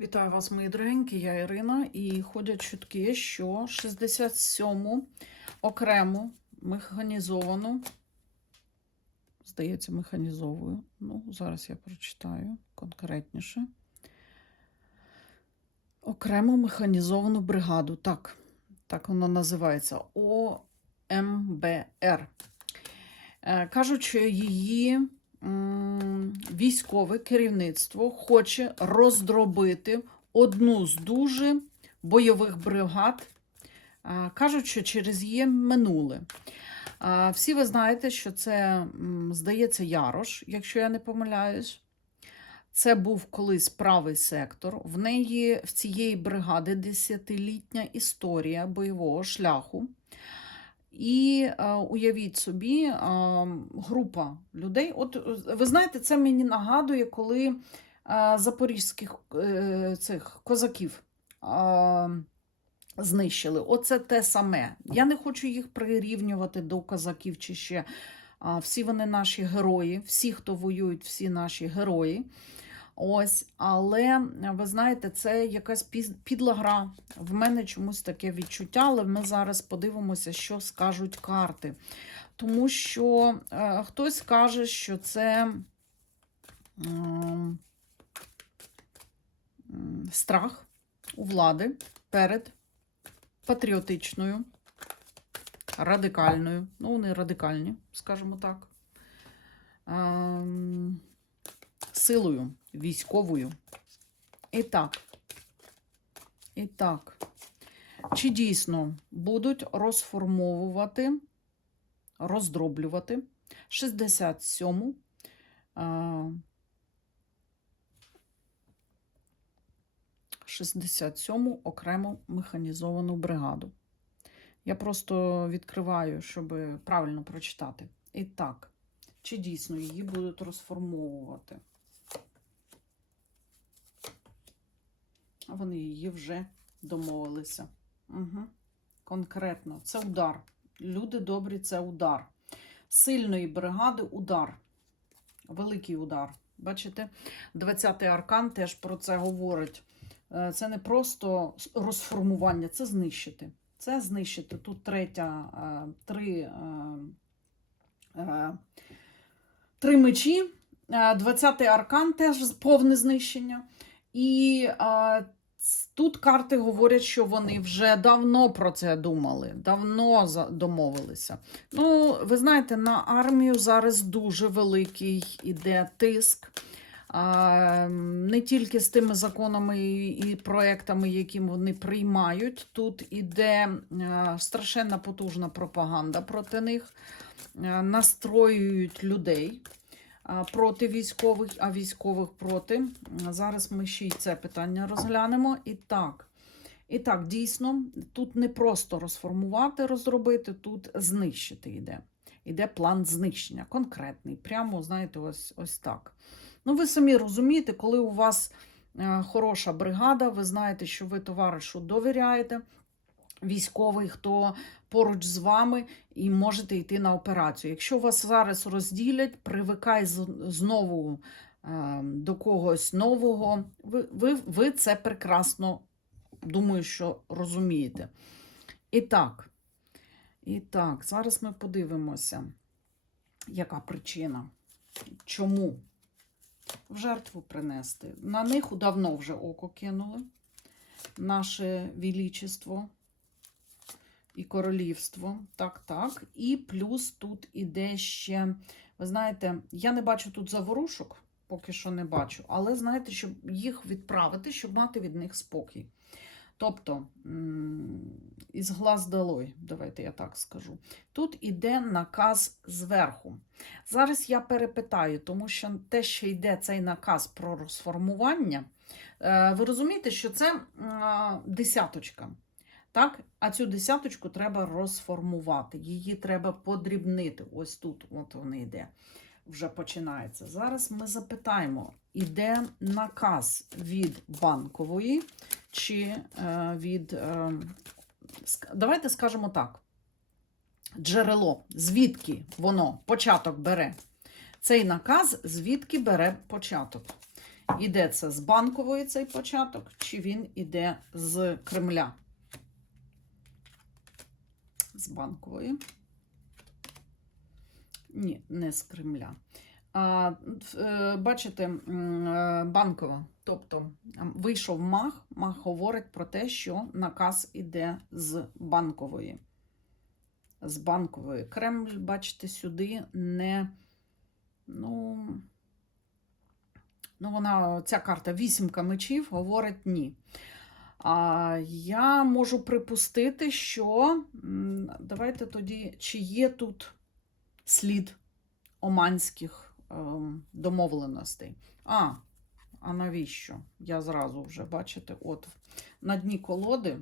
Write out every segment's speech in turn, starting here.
Вітаю вас, мої дорогенькі, я Ірина, і ходять чутки, що 67-му окрему механізовану, здається, механізовую. Ну, зараз я прочитаю конкретніше. Окрему механізовану бригаду. Так, так воно називається ОМБР. Е, Кажуть, що її військове керівництво хоче роздробити одну з дуже бойових бригад. Кажуть, що через її минуле. Всі ви знаєте, що це, здається, Ярош, якщо я не помиляюсь. Це був колись правий сектор. В неї в цієї бригади десятилітня історія бойового шляху. І е, уявіть собі, е, група людей. От е, ви знаєте, це мені нагадує, коли е, запорізьких е, цих козаків е, знищили. Оце те саме. Я не хочу їх прирівнювати до козаків чи ще. Всі вони наші герої, всі, хто воюють, всі наші герої. Ось, але ви знаєте, це якась підла гра. В мене чомусь таке відчуття, але ми зараз подивимося, що скажуть карти. Тому що е, хтось каже, що це м, страх у влади перед патріотичною, радикальною, ну, вони радикальні, скажімо так. ем, Силою військовою. І так. І так. Чи дійсно будуть розформовувати, роздроблювати 67-му а, 67-му окрему механізовану бригаду? Я просто відкриваю, щоб правильно прочитати. І так, чи дійсно її будуть розформовувати? Вони її вже домовилися. Угу. Конкретно, це удар. Люди добрі, це удар. Сильної бригади удар. Великий удар. Бачите? 20-й аркан теж про це говорить. Е, Це не просто розформування, це знищити. Це знищити. Тут третя, е, три, е, три мечі. Е, 20-й аркан теж повне знищення. І тут карти говорять, що вони вже давно про це думали, давно домовилися. Ну, ви знаєте, на армію зараз дуже великий іде тиск. Не тільки з тими законами і, проектами, які вони приймають. Тут іде страшенна потужна пропаганда проти них, настроюють людей проти військових, а військових проти. Зараз ми ще й це питання розглянемо. І так, і так, дійсно, тут не просто розформувати, розробити, тут знищити йде. Іде план знищення, конкретний, прямо, знаєте, ось, ось так. Ну, ви самі розумієте, коли у вас е, хороша бригада, ви знаєте, що ви товаришу довіряєте, військовий, хто поруч з вами, і можете йти на операцію. Якщо вас зараз розділять, привикай знову е, до когось нового. Ви, ви, ви це прекрасно, думаю, що розумієте. І так, і так, зараз ми подивимося, яка причина, чому в жертву принести. На них давно вже око кинули, наше величество і королівство. Так, так. І плюс тут іде ще, ви знаєте, я не бачу тут заворушок, поки що не бачу, але знаєте, щоб їх відправити, щоб мати від них спокій. Тобто, із глаз долой, давайте я так скажу. Тут іде наказ зверху. Зараз я перепитаю, тому що те, що йде цей наказ про розформування, е, ви розумієте, що це десяточка. Так? А цю десяточку треба розформувати. Її треба подрібнити. Ось тут, от вони йде. Вже починається. Зараз ми запитаємо, іде наказ від банкової чи е, від. Е, давайте скажемо так. Джерело, звідки воно початок бере? Цей наказ звідки бере початок? Іде це з банкової цей початок, чи він іде з Кремля? З банкової. Ні, не з Кремля. А, е, бачите, е, банкова. Тобто вийшов мах, мах говорить про те, що наказ іде з банкової. З банкової. Кремль, бачите, сюди не. Ну, ну вона, ця карта вісімка мечів говорить ні. А я можу припустити, що давайте тоді, чи є тут слід оманських ем, домовленостей. А, а навіщо? Я зразу вже, бачите, от на дні колоди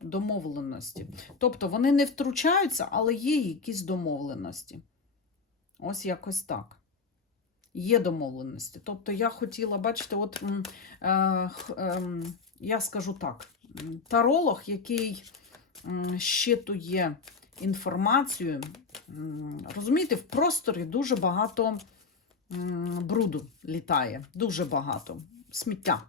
домовленості. Тобто вони не втручаються, але є якісь домовленості. Ось якось так. Є домовленості. Тобто я хотіла, бачите, от е, ем, я скажу так: таролог, який щитує інформацію, розумієте, в просторі дуже багато бруду літає, дуже багато сміття.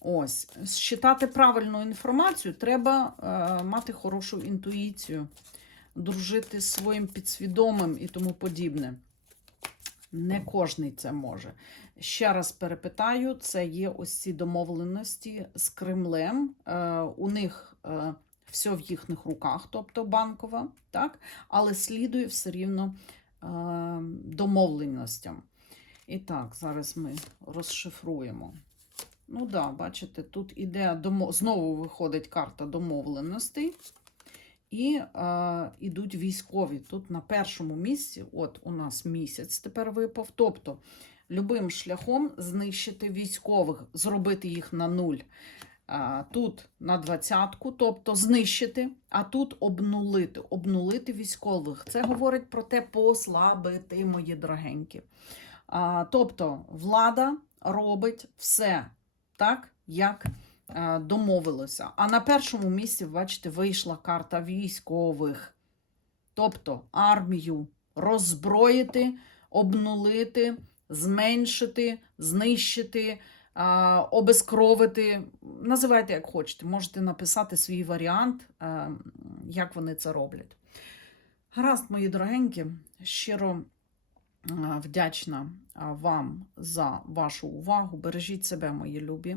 Ось, считати правильну інформацію, треба е, мати хорошу інтуїцію, дружити з своїм підсвідомим і тому подібне. Не кожний це може. Ще раз перепитаю: це є ось ці домовленості з Кремлем. Е, у них е, все в їхніх руках, тобто банкова, так? але слідує все рівно е, домовленостям. І так, зараз ми розшифруємо. Ну да, бачите, тут іде домо... знову виходить карта домовленостей. І е, ідуть військові. Тут на першому місці, от у нас місяць тепер випав. Тобто, любим шляхом знищити військових, зробити їх на нуль. Тут на двадцятку, тобто знищити, а тут обнулити, обнулити військових. Це говорить про те, послабити, мої дорогенькі. Тобто влада робить все так, як домовилося. А на першому місці, бачите, вийшла карта військових. Тобто армію роззброїти, обнулити, зменшити, знищити, а, обезкровити. Називайте, як хочете. Можете написати свій варіант, е, як вони це роблять. Гаразд, мої дорогенькі, щиро е, вдячна вам за вашу увагу. Бережіть себе, мої любі,